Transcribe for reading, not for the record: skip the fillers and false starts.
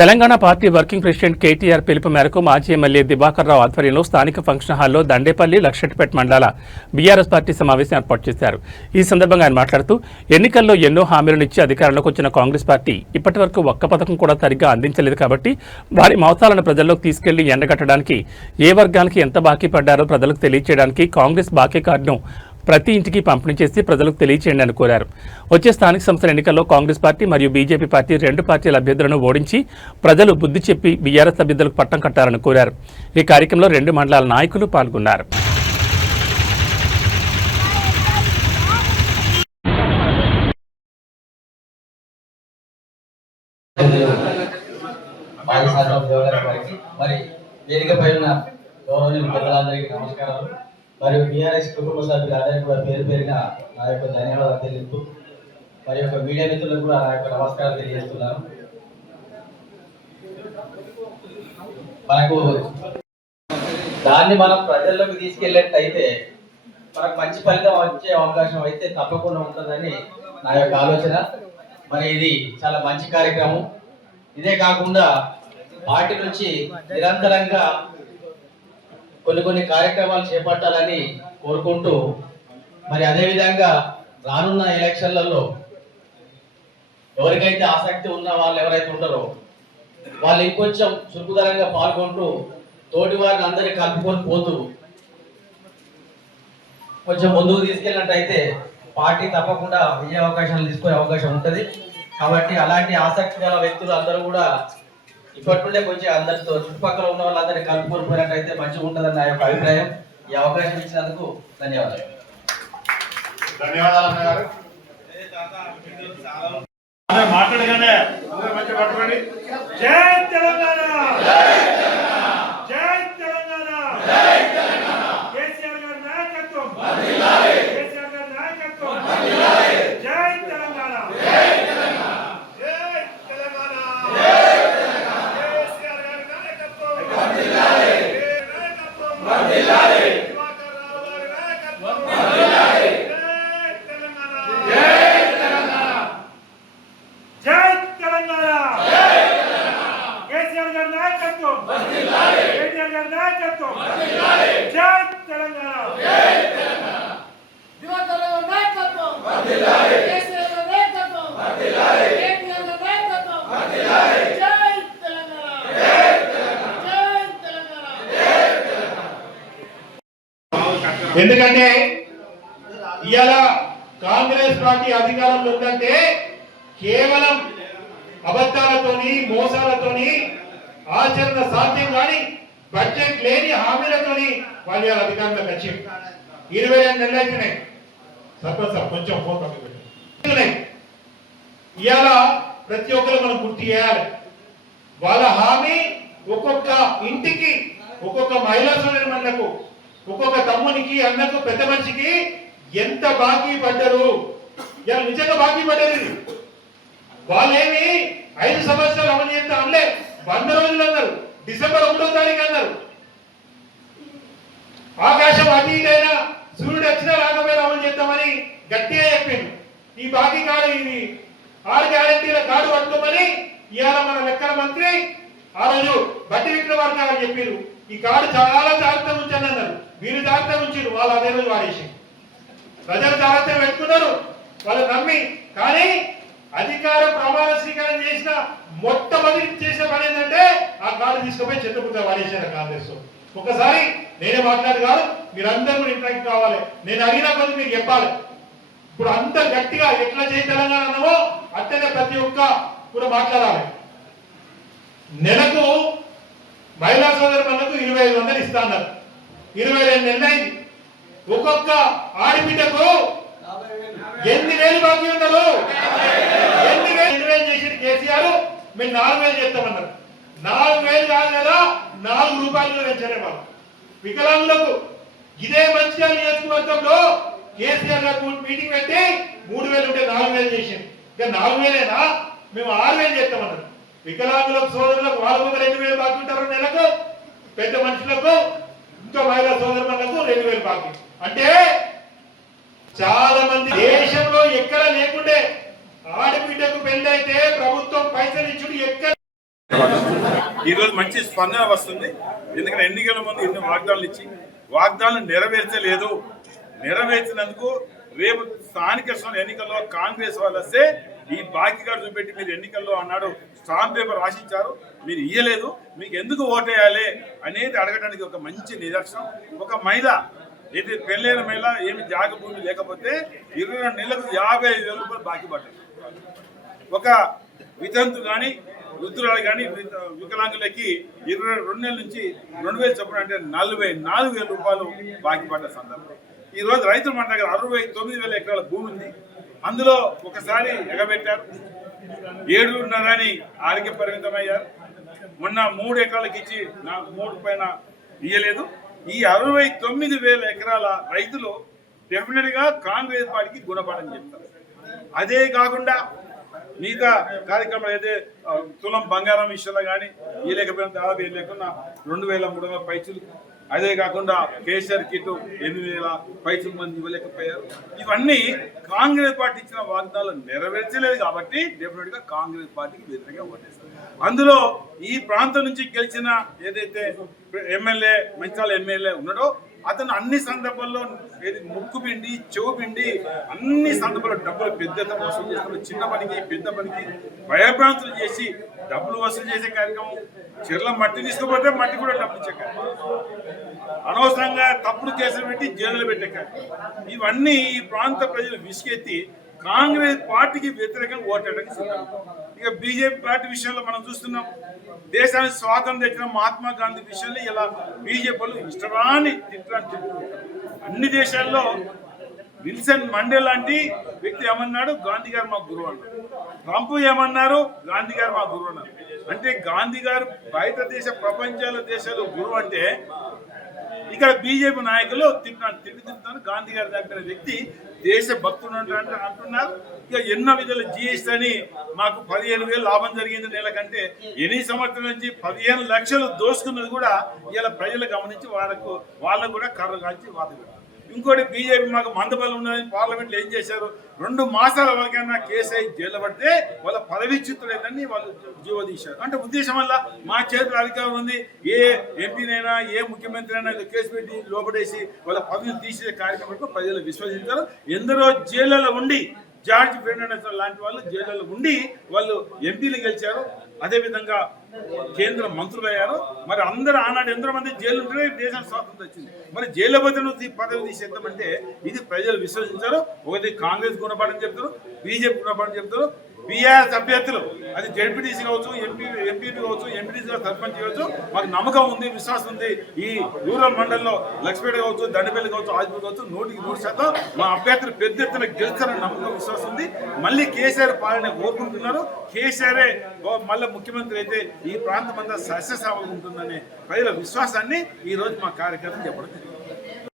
Telangana party working president KTR పిలుపు మేరకు మాజీ ఎమ్మెల్యే దివాకర్ రావు ఆధ్వర్యంలో స్థానిక ఫంక్షన్ హాల్లో దండేపల్లి లక్షెట్పేట మండలాల బీఆర్ఎస్ పార్టీ సమావేశం ఏర్పాటు చేశారు. ఈ సందర్భంగా ఆయన మాట్లాడుతూ ఎన్నికల్లో ఎన్నో హామీలను ఇచ్చి అధికారంలోకి వచ్చిన కాంగ్రెస్ పార్టీ ఇప్పటివరకు ఒక్క పథకం కూడా సరిగ్గా అందించలేదు కాబట్టి వారి మోసాలను ప్రజల్లోకి తీసుకెళ్లి ఎండగట్టడానికి ఏ వర్గానికి ఎంత బాకీ పడ్డారో ప్రజలకు తెలియజేయడానికి కాంగ్రెస్ బాకీ కార్డును ప్రతి ఇంటికి పంపిణీ చేసి ప్రజలకు తెలియచేయండి అని కోరారు. వచ్చే స్థానిక సంస్థల ఎన్నికల్లో కాంగ్రెస్ పార్టీ మరియు బీజేపీ పార్టీ రెండు పార్టీల అభ్యర్థులను ఓడించి ప్రజలు బుద్ధి చెప్పి బీఆర్ఎస్ అభ్యర్థులకు పట్టం కట్టాలని కోరారు. ఈ కార్యక్రమంలో రెండు మండలాల నాయకులు పాల్గొన్నారు. మరియు బీఆర్ఎస్ కుటుంబ సభ్యులందరికీ కూడా పేరు పేరున నా యొక్క ధన్యవాదాలు తెలుపుతూ మరి యొక్క మీడియా మిత్రులకు కూడా నా యొక్క నమస్కారాలు తెలియజేస్తున్నాను. మనకు దాన్ని మనం ప్రజల్లోకి తీసుకెళ్ళేట్టయితే మనకు మంచి ఫలితం వచ్చే అవకాశం అయితే తప్పకుండా ఉంటుందని నా యొక్క ఆలోచన. మరి ఇది చాలా మంచి కార్యక్రమం. ఇదే కాకుండా పార్టీ నుంచి నిరంతరంగా కొన్ని కార్యక్రమాలు చేపట్టాలని కోరుకుంటూ మరి అదేవిధంగా రానున్న ఎలక్షన్లలో ఎవరికైతే ఆసక్తి ఉన్న వాళ్ళు ఎవరైతే ఉంటారో వాళ్ళు ఇంకొంచెం చురుకుదరంగా పాల్గొంటూ తోటి వారిని అందరినీ కలుపుకొని పోతూ కొంచెం ముందుకు తీసుకెళ్ళినట్టయితే పార్టీ తప్పకుండా విజయ అవకాశాలు తీసుకునే అవకాశం ఉంటుంది. కాబట్టి అలాంటి ఆసక్తి గల వ్యక్తులు అందరూ కూడా ఇప్పటి నుండే కొంచెం అందరితో చుట్టుపక్కల ఉన్న వాళ్ళందరినీ కలుపుకొని పోయినట్టయితే మంచిగా ఉంటుందని నా యొక్క అభిప్రాయం. ఈ అవకాశం ఇచ్చినందుకు ధన్యవాదాలు. మాట్లాడగానే జై తెలంగాణ, జై తెలంగాణ, కేసీఆర్ గారి నాయకత్వం, కేసీఆర్ గారి నాయకత్వం, జై తెలంగాణ, జై తెలంగాణ, కేసీఆర్ గారి నాయకత్వం, దివాకర్ రావు గారి నాయకత్వం, జై తెలంగాణ, కేసీఆర్ గారి నాయకత్వం, కేటీఆర్ గారి నాయకత్వం, జై తెలంగాణ, దివాకర్ రావు నాయకత్వం, కేసీఆర్ గారి నాయకత్వం, కేటీఆర్ గారి నాయకత్వం, జై తెలంగాణ, జై తెలంగాణ. ఎందుకంటే ఇవాళ కాంగ్రెస్ పార్టీ అధికారంలో ఉందంటే కేవలం అబద్ధాలతోని మోసాలతోని ఆచరణ సాధ్యం కాని బడ్జెట్ లేని హామీలతోని వాళ్ళ అధికారంలోకి వచ్చి 22 నెలలు అవుతున్నాయి. సర్పంచ్ కొంచెం ఫోన్ పక్కన ఇవాళ ప్రతి ఒక్కరు మనం గుర్తు చేయాలి. వాళ్ళ హామీ ఒక్కొక్క ఇంటికి, ఒక్కొక్క మహిళా సోదరిమణులకు, ఒక్కొక్క తమ్మునికి, అన్నకు, పెద్ద మనిషికి ఎంత బాకీ పడ్డారు. ఇలా నిజంగా బాకీ పడ్డారు. వాళ్ళేమి 5 సంవత్సరాలు అమలు చేస్తా అనలే, 100 రోజులు అన్నారు. డిసెంబర్ 1వ తారీఖు అన్నారు. ఆకాశం అటు ఇటైనా సూర్యుడు వచ్చినా రాకపోయినా అమలు చేద్దామని గట్టిగా చెప్పింది. ఈ బాకీ కార్డు, ఇది 6 గ్యారెంటీల కార్డు పట్టుకోమని ఇవాళ మన లెక్కల మంత్రి ఆ రోజు బట్టి విక్రమార్క గారు చెప్పారు. ఈ కార్డు చాలా జాగ్రత్తగా ఉంచండి అన్నారు. వీరు జాగ్రత్తగా ఉంచారు, వాళ్ళు అదే రోజు వాడేసి ప్రజలు జాగ్రత్తగా పెట్టుకున్నారు, వాళ్ళు నమ్మి. కానీ అధికార ప్రమాణ స్వీకారం చేసిన మొట్టమొదటి చేసిన పని ఏంటంటే ఆ కార్డు తీసుకుపోయి చెత్తపుట్ట వాడేసారు కాంగ్రెస్. ఒకసారి నేనే మాట్లాడి కాదు, మీరందరూ కూడా ఇంట్లోకి కావాలి. నేను అడిగిన కొద్ది మీరు చెప్పాలి. ఇప్పుడు అంత గట్టిగా ఎట్లా చేయి తెలంగాణ అన్నామో అట్లనే ప్రతి ఒక్క కూడా మాట్లాడాలి. నెలకు మహిళా సోదరులకు 2500 ఇస్తా అన్నారు. 22 నెలలు అయింది. ఒక్కొక్క ఆడబిడ్డకు 8,000 బాకీ ఉన్నారు. 8,000 చేసిన కేసీఆర్ మేము 4,000 చేస్తామన్నారు. 4,000 కాదు కదా, 4 రూపాయలు పెంచారే వాళ్ళు వికలాంగులకు. ఇదే మంచిర్యాల నియోజకవర్గంలో కేసీఆర్ గారు మీటింగ్ పెట్టి 3,000 ఉంటే 4,000 చేసింది. ఇక 4,000ఏనా, మేము 6,000 చేస్తామన్నారు. వికలాంగులకు, సోదరులకు వాళ్ళకు 2,000 బాకీ ఉంటారు నెలకు. పెద్ద మనుషులకు, ఇంకా మహిళా సోదరులకు 2,000 బాకీ. అంటే చాలా మంది దేశంలో ఎక్కడ లేకుండే ఆడబిడ్డకు పెళ్లి అయితే ప్రభుత్వం పైసలు ఇచ్చుడు ఎక్కడ ఈరోజు మంచి స్పందన వస్తుంది. ఎందుకంటే ఎన్నికల ముందు ఎన్నో వాగ్దానాలు ఇచ్చి వాగ్దానాలు నెరవేర్చినందుకు రేపు స్థానిక ఎన్నికల్లో కాంగ్రెస్ వాళ్ళు వస్తే ఈ బాకీ కార్డు చూపెట్టి మీరు ఎన్నికల్లో అన్నాడు స్టాంప్ పేపర్ రాసిచ్చారు, మీరు ఇయ్యలేదు, మీకు ఎందుకు ఓటేయాలి అనేది అడగడానికి ఒక మంచి నిదర్శనం. ఒక మహిళ ఇది పెళ్ళైన మహిళ ఏమి జాగ భూమి లేకపోతే 22 నెలలకు 55,000 రూపాయలు బాకీ పడ్డారు. ఒక వితంతు కానీ వృద్ధురాలు కానీ వికలాంగులకి 22 నెలల నుంచి 2,000 చొప్పున అంటే 44,000 రూపాయలు బాకీ పడ్డ సందర్భం. ఈ రోజు రైతులు మన దగ్గర 69,000 ఎకరాల భూమి ఉంది. అందులో ఒకసారి ఎగబెట్టారు, 7.5 అని ఆడికి పరిమితమయ్యారు. మొన్న 3 ఎకరాలకు ఇచ్చి 3 పైన ఇయ్యలేదు. ఈ 69,000 ఎకరాల రైతులు డెఫినెట్ గా కాంగ్రెస్ పార్టీకి గుణపాఠం చెప్తారు. అదే కాకుండా మిగతా కార్యక్రమాలు అయితే తులం బంగారం విషయంలో కానీ ఇవ్వలేకపోయినా దాదాపు ఏం లేకుండా 2,300 పైచులు, అదే కాకుండా కేసీఆర్ కిట్ 8,000 పైచుల మంది ఇవ్వలేకపోయారు. ఇవన్నీ కాంగ్రెస్ పార్టీ ఇచ్చిన వాగ్దానాలు నెరవేర్చలేదు కాబట్టి డెఫినెట్ గా కాంగ్రెస్ పార్టీకి వ్యతిరేకంగా ఓటేస్తారు. అందులో ఈ ప్రాంతం నుంచి గెలిచిన ఏదైతే ఎమ్మెల్యే మంచాల ఎమ్మెల్యే ఉన్నాడో అతను అన్ని సందర్భాల్లో ముక్కు పిండి చెవు పిండి అన్ని సందర్భాల్లో డబ్బులు పెద్ద వసూలు చేస్తున్నారు. చిన్న పనికి పెద్ద పనికి భయభ్రాంతులు చేసి డబ్బులు వసూలు చేసే కార్యక్రమం, చెర్ల మట్టి తీసుకుపోతే మట్టి కూడా డబ్బులు ఇచ్చే కార్యక్రమం, అనవసరంగా తప్పుడు కేసులు పెట్టి జైలులో పెట్టే కార్యక్రమం, ఇవన్నీ ఈ ప్రాంత ప్రజలు విసిగెత్తి కాంగ్రెస్ పార్టీకి వ్యతిరేకంగా ఓటేయడానికి సిద్ధం. ఇక బీజేపీ పార్టీ విషయంలో మనం చూస్తున్నాం, దేశానికి స్వాతంత్రం తెచ్చిన మహాత్మా గాంధీ విషయంలో ఇలా బీజేపీలు ఇష్టరాని తిట్టారు. అన్ని దేశాల్లో విల్సన్ మండేలా లాంటి వ్యక్తి ఏమన్నాడు, గాంధీ గారు మా గురువు అన్నారు. ట్రంప్ ఏమన్నారు, గాంధీ గారు మా గురువు అన్నారు. అంటే గాంధీ గారు బయట ప్రపంచాల దేశాలు గురువు అంటే ఇక్కడ బీజేపీ నాయకులు తిట్టుతున్నారు. గాంధీ గారు దగ్గర వ్యక్తి దేశ భక్తుడు అంటున్నారు. ఇక ఎన్నో విధాలు జిఎస్టీ అని మాకు 15,000 లాభం జరిగింది నెల కంటే 8 సంవత్సరాల నుంచి 15 లక్షలు దోసుకున్నది కూడా ఇలా ప్రజలు గమనించి వాళ్ళకు కూడా కర్ర కాల్చి వాదపెట్టారు. ఇంకోటి బీజేపీ మాకు మందబలం ఉన్నదని పార్లమెంట్లో ఏం చేశారు, 2 మాసాల వరకైనా కేసు అయి జైలు పడితే వాళ్ళ పదవిచ్యుతులేదని వాళ్ళు జీవో తీశారు. అంటే ఉద్దేశం వల్ల మా చేతుల అధికారం ఉంది, ఏ ఎంపీనైనా ఏ ముఖ్యమంత్రి అయినా కేసు పెట్టి లోపడేసి వాళ్ళ పదవి తీసే కార్యక్రమంలో ప్రజలు విశ్వసించారు. ఎందరో జైళ్ళలో ఉండి జార్జ్ ఫెర్నాండెస్ లాంటి వాళ్ళు జైళ్ళలో ఉండి వాళ్ళు ఎంపీలు గెలిచారు, అదేవిధంగా కేంద్ర మంత్రులు అయ్యారు. మరి అందరూ ఆనాడు ఎందరో మంది జైలు ఉంటే దేశానికి స్వాతంత్రం వచ్చింది. మరి జైలు పోతే నువ్వు పదవి తీసేద్దామంటే ఇది ప్రజలు విశ్వసించారు. ఒకటి కాంగ్రెస్ గుణపాఠం చెప్తారు, బీజేపీ గుణపాఠం చెప్తారు. బీఆర్ఎస్ అభ్యర్థులు అది జడ్పీటీసీ కావచ్చు, ఎంపీపీ కావచ్చు, ఎంపీటీసీ సర్పంచ్ కావచ్చు, మాకు నమ్మకం ఉంది, విశ్వాసం ఉంది. ఈ రూరల్ మండలంలో లక్ష్మీపేట కావచ్చు, దండపల్లి కావచ్చు, ఆజ్పూర్ కావచ్చు 100% మా అభ్యర్థులు పెద్ద ఎత్తున గెలుస్తారని నమ్మకం విశ్వాసం ఉంది. మళ్ళీ కేసీఆర్ పాలన కోరుకుంటున్నారు. కేసీఆరే మళ్ళీ ముఖ్యమంత్రి అయితే ఈ ప్రాంతం అంతా సస్యశ్యామలం ఉంటుందనే ప్రజల విశ్వాసాన్ని ఈ రోజు మా కార్యకర్తలు చెప్పడం.